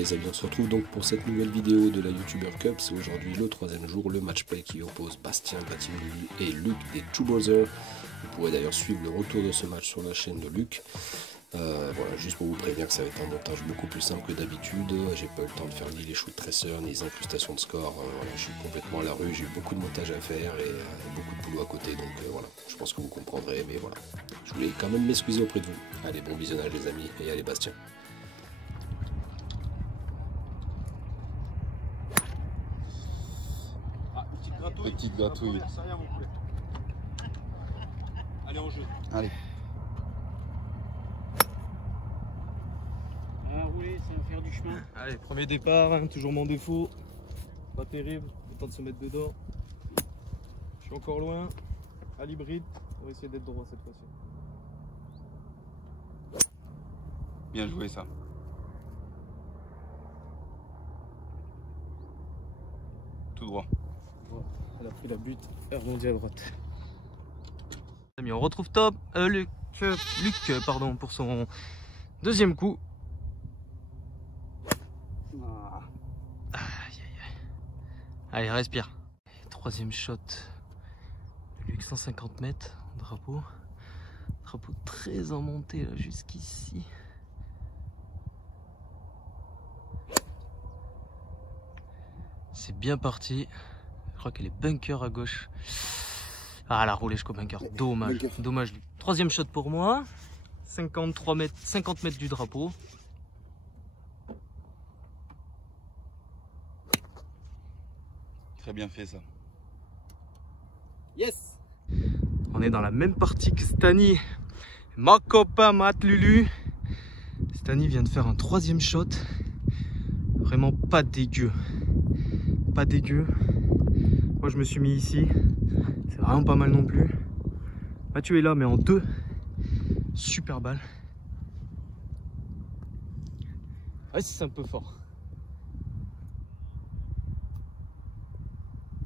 les amis, on se retrouve donc pour cette nouvelle vidéo de la YouTuber Cup. C'est aujourd'hui le troisième jour, le match play qui oppose Bastien de la Team Lulu et Luc des Two Brothers. Vous pourrez d'ailleurs suivre le retour de ce match sur la chaîne de Luc. Voilà, juste pour vous prévenir que ça va être un montage beaucoup plus simple que d'habitude. J'ai pas eu le temps de faire ni les shoot tracers, ni les incrustations de score. Voilà, je suis complètement à la rue, j'ai eu beaucoup de montage à faire et beaucoup de boulot à côté. Donc voilà, je pense que vous comprendrez, mais voilà. Je voulais quand même m'excuser auprès de vous. Allez, bon visionnage les amis, et allez Bastien. Petite gratouille. Allez, en jeu. Allez. Rouler, ça va faire du chemin. Allez, premier départ, hein, toujours mon défaut. Pas terrible, le temps de se mettre dedans. Je suis encore loin. À l'hybride, on va essayer d'être droit cette fois-ci. Bien joué ça. Tout droit. Elle a pris la butte, elle rebondit à droite. On retrouve Tom, Luc, pardon, pour son deuxième coup. Aïe, aïe, aïe. Allez, respire. Troisième shot. Luc, 150 mètres, drapeau. Drapeau très en montée là, jusqu'ici. C'est bien parti. Je crois qu'elle est bunker à gauche. Ah, elle a roulé jusqu'au bunker. Dommage. Dommage. Troisième shot pour moi. 53 mètres, 50 mètres du drapeau. Très bien fait ça. Yes! On est dans la même partie que Stani. Ma copain Mat Lulu. Stani vient de faire un troisième shot. Vraiment pas dégueu. Pas dégueu. Moi je me suis mis ici. C'est vraiment pas mal non plus. Mathieu est là mais en deux. Super balle. Ouais, c'est un peu fort.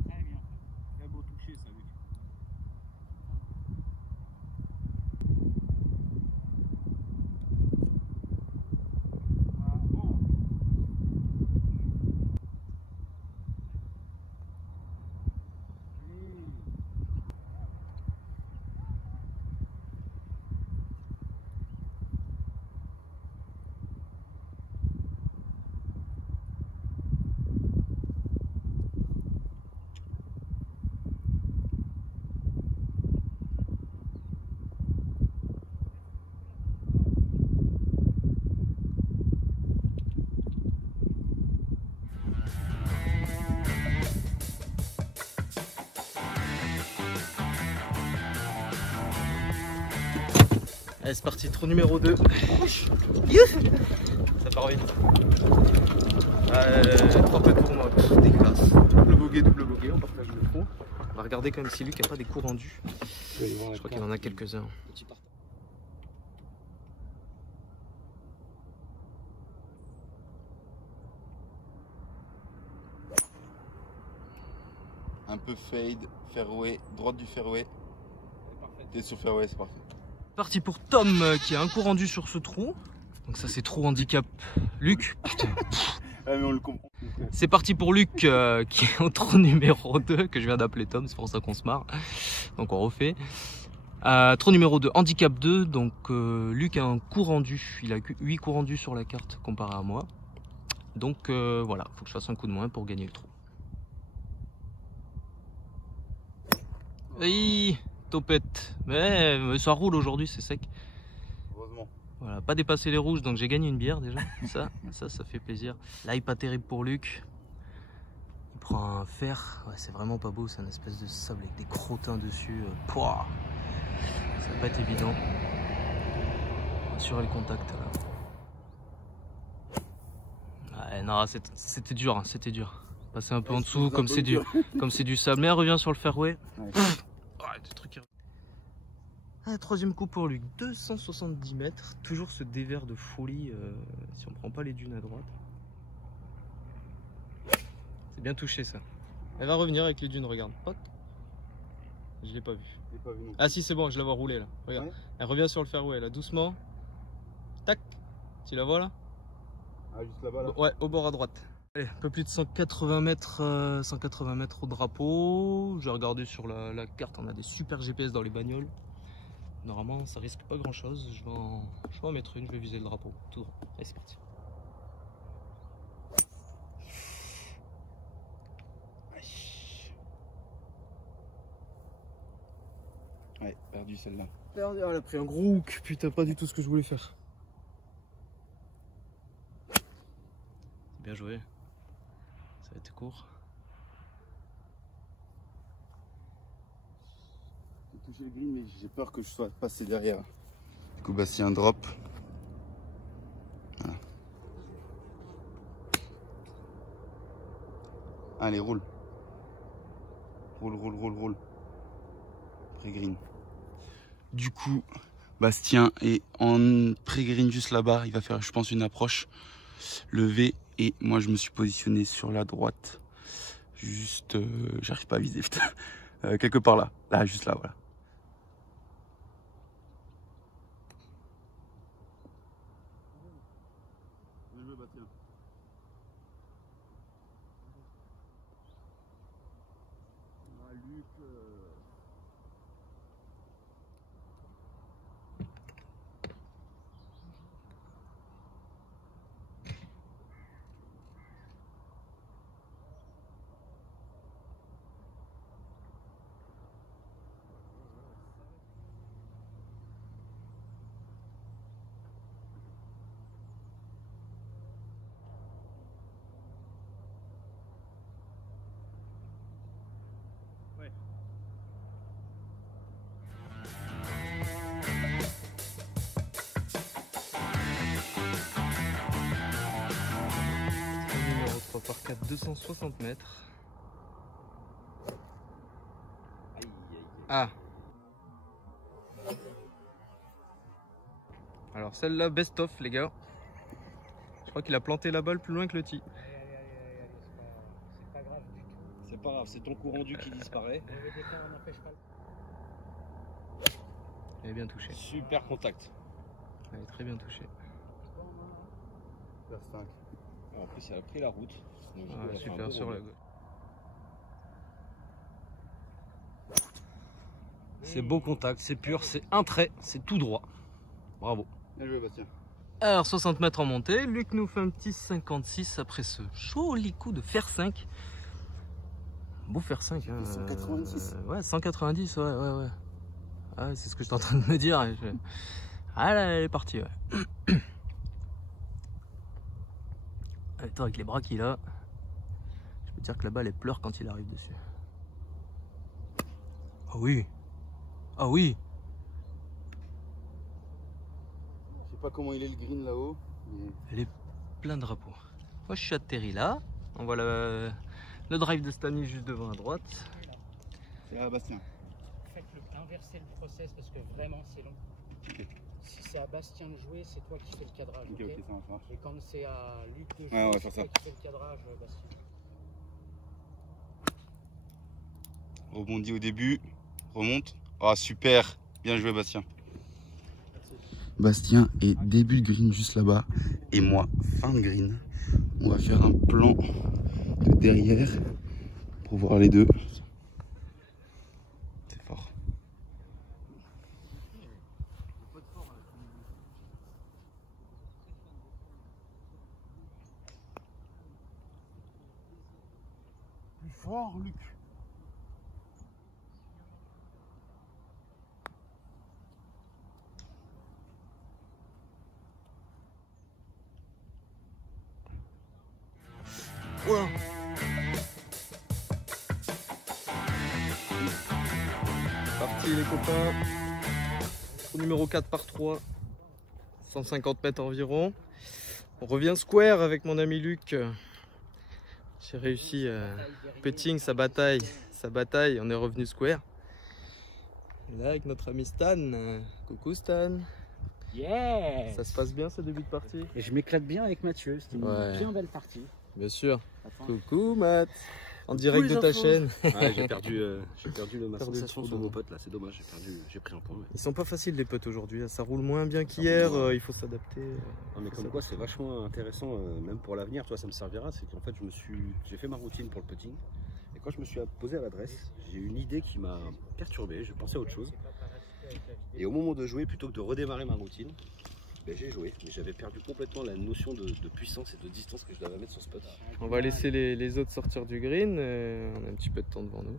Très bien. Très beau toucher, ça, Luc. Bravo. Allez, c'est parti, trou numéro 2. Ça part vite. 3 potes pour moi, dégueulasse. Double bogey, on partage le trou. On va regarder quand même si Luc n'a pas des coups rendus. Je crois qu'il en a quelques-uns. Un peu fade, fairway, droite du fairway. T'es sur fairway, c'est parfait. Parti pour Tom qui a un coup rendu sur ce trou. Donc ça c'est trou handicap Luc. Putain. Ah mais on le comprend. C'est parti pour Luc qui est au trou numéro 2 que je viens d'appeler Tom, c'est pour ça qu'on se marre. Donc on refait. Trou numéro 2, handicap 2. Donc Luc a un coup rendu. Il a 8 coups rendus sur la carte comparé à moi. Donc voilà, faut que je fasse un coup de moins pour gagner le trou. Oui, topette. Mais ça roule aujourd'hui, c'est sec. Heureusement. Voilà, pas dépasser les rouges, donc j'ai gagné une bière déjà. Ça fait plaisir. Là, il pas terrible pour Luc. Il prend un fer. Ouais, c'est vraiment pas beau, c'est une espèce de sable avec des crottins dessus. Pouah, ça va pas être évident. On va assurer le contact là. Ouais, non, c'était dur, hein, c'était dur. Passer un peu en dessous, comme c'est du sable. Mais elle revient sur le fairway. Ouais. Des trucs. Troisième coup pour Luc, 270 mètres. Toujours ce dévers de folie si on prend pas les dunes à droite. C'est bien touché ça. Elle va revenir avec les dunes, regarde. Hop. Je l'ai pas vu. Ah si, c'est bon, je la vois rouler là. Regarde. Ouais. Elle revient sur le fairway là, doucement. Tac. Tu la vois là? Ah, juste là-bas là. Ouais, au bord à droite. Allez, un peu plus de 180 mètres au drapeau. J'ai regardé sur la carte, on a des super GPS dans les bagnoles. Normalement, ça risque pas grand chose. Je vais en mettre une, je vais viser le drapeau. Tout droit. Allez, c'est parti. Ouais, perdu celle-là. Perdu, elle a pris un gros hook. Putain, pas du tout ce que je voulais faire. C'est bien joué. Ça a été court. J'ai touché le green, mais j'ai peur que je sois passé derrière. Du coup, Bastien drop. Voilà. Allez, roule. Roule. Pré-green. Du coup, Bastien est en pré-green juste là-bas. Il va faire, je pense, une approche levée. Et moi, je me suis positionné sur la droite. Juste, j'arrive pas à viser, putain. Quelque part là. Là, juste là, voilà. Numéro 3 par 4, 260 mètres. Ah. Alors celle-là, best of les gars. Je crois qu'il a planté la balle plus loin que le tee. C'est pas grave du tout. C'est pas grave, c'est ton coup rendu qui disparaît. Elle est bien touchée. Super contact. Elle est très bien touchée. Vers 5. En plus, elle a pris la route. Donc, du coup, elle a fait un Super bon sur la rebond. gauche. C'est beau contact, c'est pur, c'est un trait, c'est tout droit. Bravo. Bien joué, Bastien. Alors 60 mètres en montée, Luc nous fait un petit 56 après ce joli coup de fer 5. Beau fer 5 hein. 190. Ouais 190 ouais. Ah, c'est ce que j'étais en train de me dire. Ah là elle est partie ouais. Attends avec les bras qu'il a. Je peux dire que la balle elle pleure quand il arrive dessus. Ah oui. Ah oui. Je sais pas comment il est le green là-haut. Mais... Elle est plein de drapeaux. Moi je suis atterri là. On voit le drive de Stani juste devant à droite. C'est là, Bastien. Inverser le process parce que vraiment c'est long. Okay. Si c'est à Bastien de jouer, c'est toi qui fais le cadrage. Ok, ça marche. Et quand c'est à Luc de jouer, Ouais, on va c'est faire toi ça. qui fais le cadrage, Bastien. Rebondit au début. Remonte. Ah, super. Bien joué, Bastien. Bastien est début de green juste là-bas. Et moi, fin de green. On va faire un plan de derrière pour voir les deux. C'est fort. Plus fort, Luc. Oula. Parti les copains. Au numéro 4 par 3. 150 mètres environ. On revient square avec mon ami Luc. J'ai réussi putting sa bataille. On est revenu square. Et là avec notre ami Stan. Coucou Stan. Yeah. Ça se passe bien ce début de partie? Et je m'éclate bien avec Mathieu. C'était une Ouais. bien belle partie. Bien sûr. Attends. Coucou Matt. en direct de ta chaîne. Ouais, j'ai perdu ma sensation sur mon pote là, c'est dommage, j'ai pris un point. Mais... Ils sont pas faciles les putts aujourd'hui, ça roule moins bien qu'hier, il faut s'adapter. Non, mais comme quoi c'est vachement intéressant, même pour l'avenir, toi ça me servira, c'est qu'en fait j'ai fait ma routine pour le putting. Et quand je me suis posé à l'adresse, j'ai eu une idée qui m'a perturbé, je pensais à autre chose. Et au moment de jouer, plutôt que de redémarrer ma routine, ben, j'ai joué, mais j'avais perdu complètement la notion de puissance et de distance que je devais mettre sur ce putt. On va laisser les autres sortir du green, on a un petit peu de temps devant nous.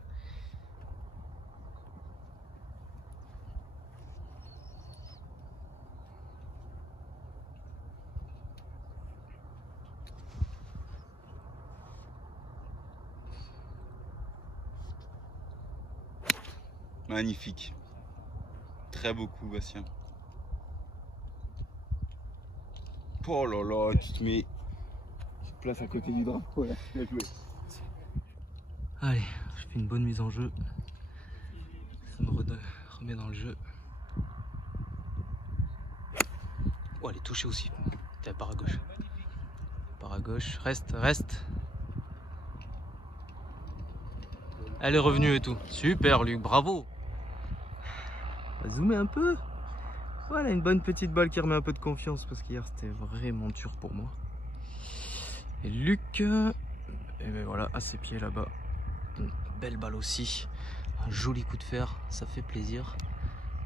Magnifique. Très beau coup, Bastien. Oh là là, tu te mets... Tu te places à côté du drapeau là. Bien joué. Allez, je fais une bonne mise en jeu. Ça me remet dans le jeu. Oh, elle est touchée aussi. T'es part à gauche. Part à gauche. Reste. Elle est revenue et tout. Super, Luc, bravo. On va zoomer un peu. Voilà, une bonne petite balle qui remet un peu de confiance parce qu'hier c'était vraiment dur pour moi. Et Luc, et ben voilà, à ses pieds là-bas. Une belle balle aussi. Un joli coup de fer, ça fait plaisir.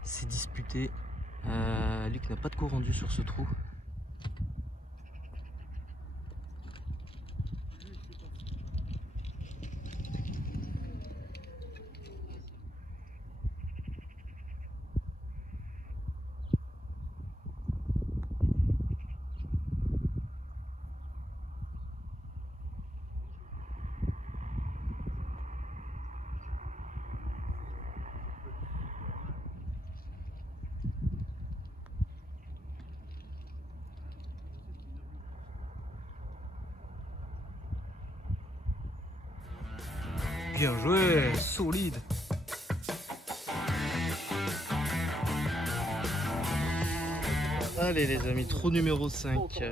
C'est disputé. Luc n'a pas de coup rendu sur ce trou. Bien joué, solide. Allez les amis, trou numéro 5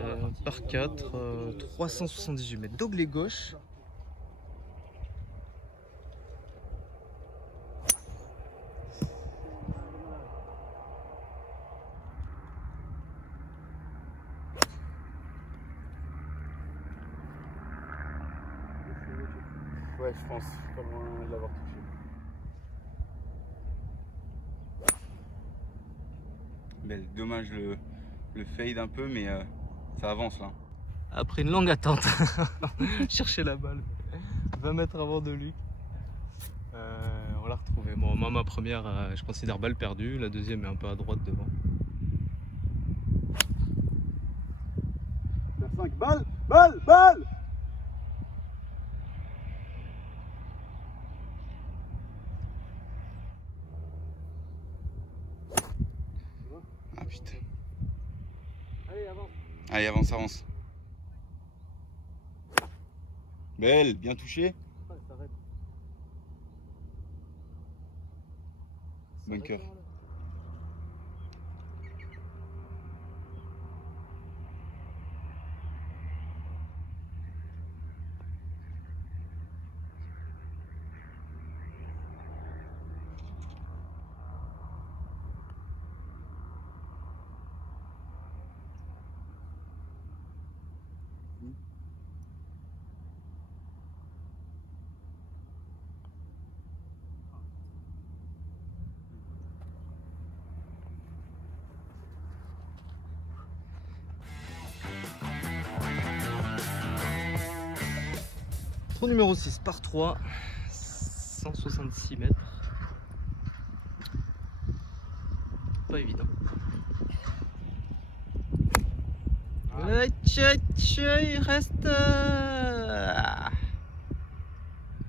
par 4, 378 mètres. Doglé gauche. Ouais, je pense, pas loin de l'avoir touché. Belle, dommage le fade un peu, mais ça avance là. Après une longue attente, chercher la balle. 20 mètres avant de Luc. On l'a retrouvée. Bon, moi, ma première, je considère balle perdue. La deuxième est un peu à droite devant. 5 balles, balle. Ah putain. Allez, avance. Belle, bien touché. Bunker. Trou numéro 6 par 3, 166 mètres. Pas évident. Il reste.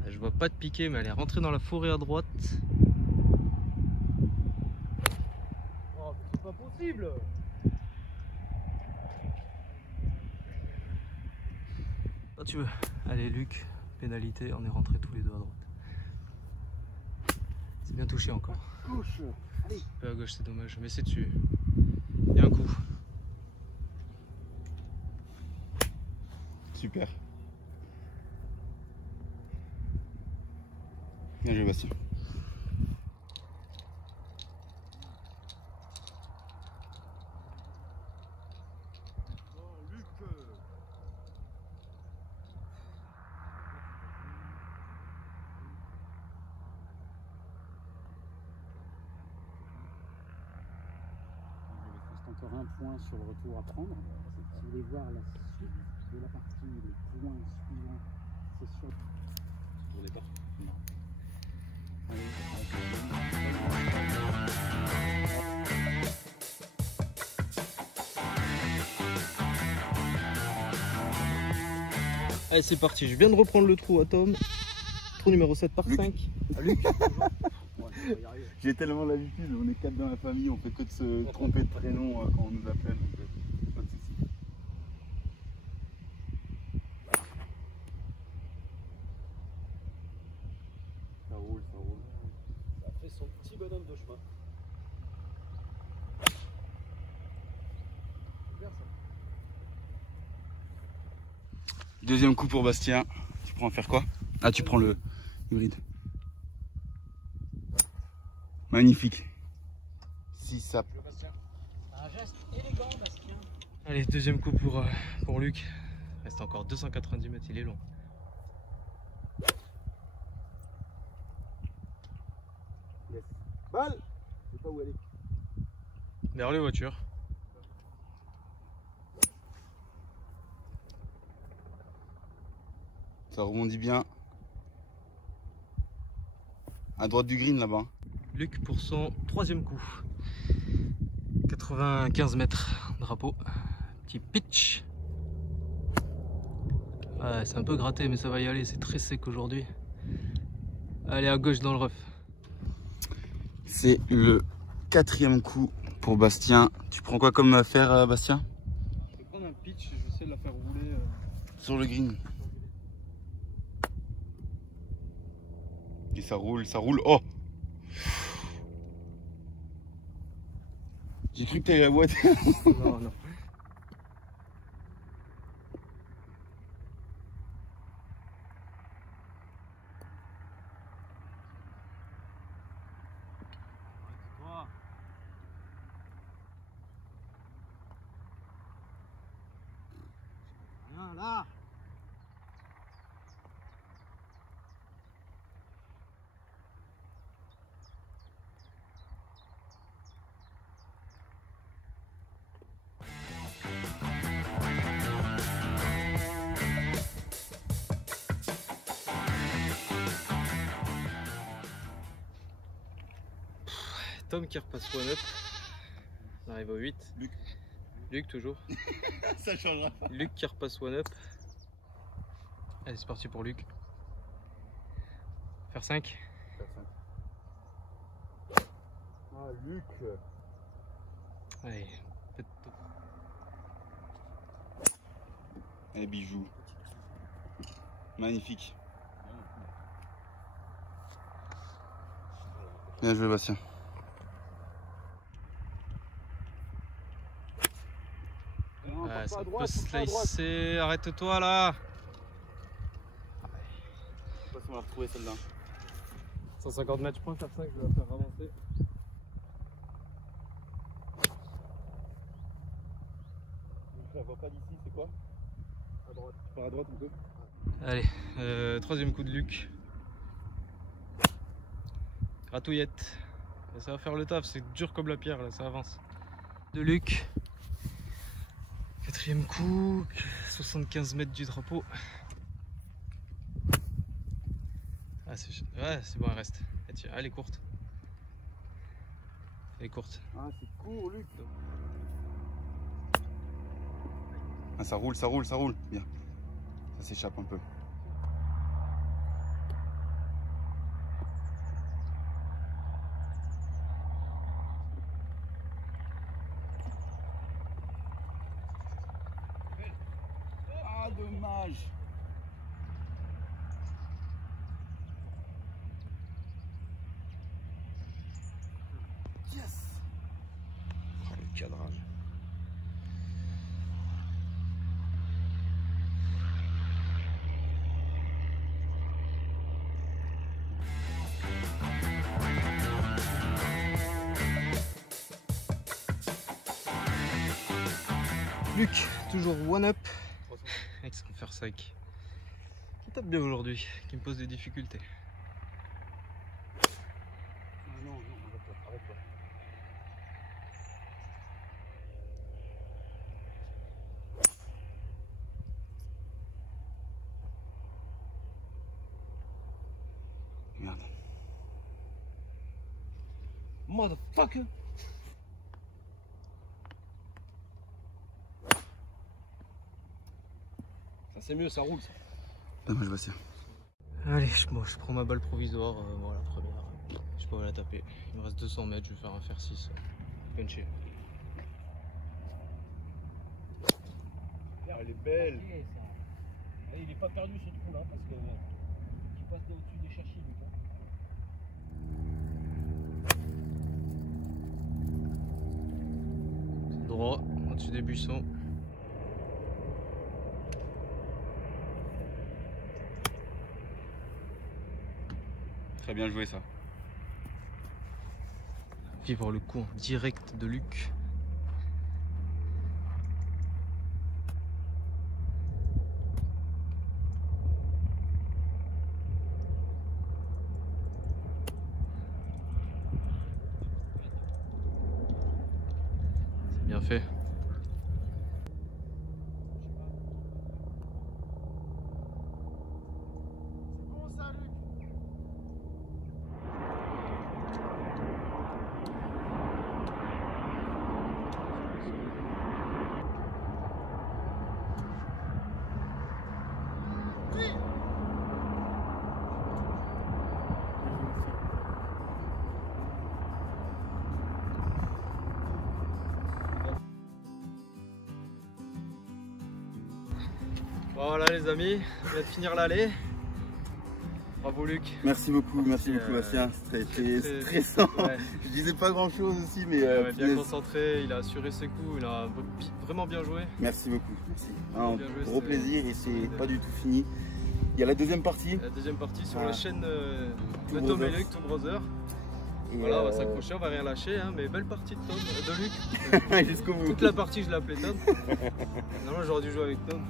Je vois pas de piqué, mais elle est rentrée dans la forêt à droite. Oh, c'est pas possible! Quand tu veux. Allez, Luc, pénalité, on est rentrés tous les deux à droite. C'est bien touché encore. Gauche, allez. Un peu à gauche, c'est dommage, mais c'est dessus. Il y a un coup. Super. Bien joué, Bastien. Encore un point sur le retour à prendre. Si vous voulez voir la suite de la partie, les points suivants, c'est sûr. Pour départ. Non. Allez, c'est parti. Je viens de reprendre le trou à Tom. Trou numéro 7 par 5. J'ai tellement l'habitude, on est 4 dans la famille, on fait que de se tromper de prénom quand on nous appelle. Donc, pas de soucis. Ça roule, ça roule. Ça fait son petit bonhomme de chemin. Bien ça. Deuxième coup pour Bastien. Tu prends faire quoi? Ah, tu prends le hybride. Magnifique. Si ça. Un geste élégant, Bastien. Allez, deuxième coup pour Luc. Il reste encore 290 mètres, il est long. Yes. Balle. Je sais pas où elle est. Vers les voitures. Ça rebondit bien. À droite du green là-bas. Luc pour son troisième coup. 95 mètres, drapeau. Petit pitch. Ouais, c'est un peu gratté, mais ça va y aller. C'est très sec aujourd'hui. Allez, à gauche dans le rough. C'est le quatrième coup pour Bastien. Tu prends quoi comme affaire, Bastien? Je vais prendre un pitch, je vais essayer de la faire rouler. Sur le green. Et ça roule, ça roule. Oh! J'ai cru que t'allais la boîte. Non, non. Viens là. Tom qui repasse one up. On arrive au 8. Luc. Luc toujours. Ça changera pas. Luc qui repasse one up. Allez, c'est parti pour Luc. Faire 5. Ah, Luc. Allez, peut-être. Allez, bijou. Magnifique. Bien joué, Bastien. Ouais, ça peut slicer. Arrête-toi là. Je sais pas si on l'a retrouvé celle-là. 150 mètres, je prends faire 5, je vais la faire avancer. Je la vois pas d'ici, c'est quoi? À droite. Tu pars à droite un peu? Allez, troisième coup de Luc. Gratouillette. Et ça va faire le taf, c'est dur comme la pierre là, ça avance. De Luc. Quatrième coup, 75 mètres du drapeau. Ah, c'est bon, elle reste. Elle est courte. Elle est courte. Ah, c'est court, Luc. Ah, ça roule, ça roule, ça roule. Bien. Ça s'échappe un peu. Ah, dommage. Yes. Oh, le cadrage. Luc, toujours one up. Avec son Fursac. Qui tape bien aujourd'hui, qui me pose des difficultés. Non, arrête-toi. Merde. Motherfucker! Ça c'est mieux, ça roule ça. Dommage Bastien. Allez, je prends ma balle provisoire, voilà, première. Je peux pas la taper. Il me reste 200 mètres, je vais faire un fer 6. Punché. Elle est belle. Il est pas perdu ce trou là parce que tu passes au-dessus des cherchis Luc. Droit, au-dessus des buissons. Très bien joué ça. Vivre le coup en direct de Luc. C'est bien fait. Voilà les amis, on vient de finir l'allée. Bravo Luc. Merci beaucoup Bastien. C'était stressant. Ouais. Je disais pas grand chose aussi, mais bien concentré, il a assuré ses coups, il a vraiment bien joué. Merci beaucoup. Merci. Bien joué, Gros plaisir et c'est pas du tout fini. Il y a la deuxième partie. La deuxième partie sur la chaîne de Two Tom et Brothers. Luc, Two Brothers. Et Voilà, on va s'accrocher, on va rien lâcher, hein, mais belle partie de Tom, de Luc. jusqu'au bout. Toute la partie je l'ai appelé Tom. Normalement j'aurais dû jouer avec Tom.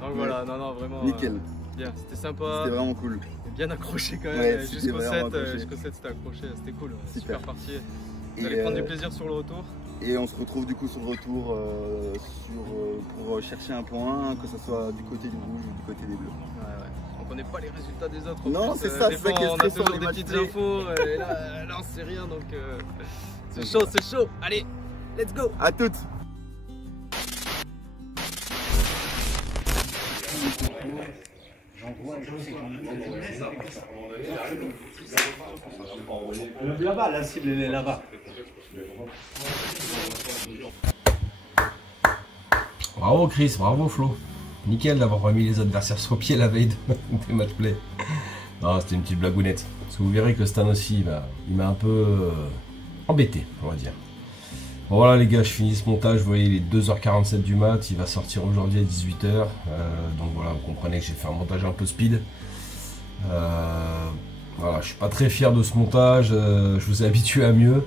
Donc voilà, non vraiment. Nickel. Bien, c'était sympa. C'était vraiment cool. Bien accroché quand même. Ouais, c'était jusqu'au vraiment 7, accroché. jusqu'au 7 c'était accroché, c'était cool. Super. Super partie. Vous Et, allez prendre du plaisir sur le retour. Et on se retrouve du coup sur le retour pour chercher un point, que ce soit du côté du rouge ou du côté des bleus. Ouais. On connaît pas les résultats des autres. Non, en plus, c'est ça, des c'est ça fois, qui est on a stressant, toujours les des matchs petites clés. infos et là on sait rien donc c'est chaud, c'est chaud. Allez, let's go. À toutes. Là-bas, la cible elle est là-bas. Bravo Chris, bravo Flo. Nickel d'avoir remis les adversaires sur pied la veille des match play. Non, c'était une petite blagounette. Parce que vous verrez que Stan aussi, il m'a un peu embêté, on va dire. Bon voilà les gars, je finis ce montage. Vous voyez, il est 2h47 du mat. Il va sortir aujourd'hui à 18h. Donc voilà, vous comprenez que j'ai fait un montage un peu speed. Voilà, je suis pas très fier de ce montage. Je vous ai habitué à mieux.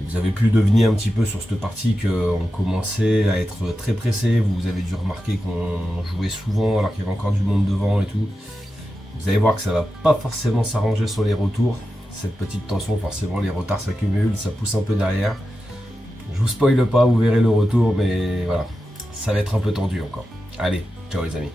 Et vous avez pu deviner un petit peu sur cette partie qu'on commençait à être très pressé. Vous avez dû remarquer qu'on jouait souvent alors qu'il y avait encore du monde devant et tout. Vous allez voir que ça va pas forcément s'arranger sur les retours. Cette petite tension, forcément les retards s'accumulent, ça pousse un peu derrière. Je vous spoile pas, vous verrez le retour, mais voilà, ça va être un peu tendu encore. Allez, ciao les amis.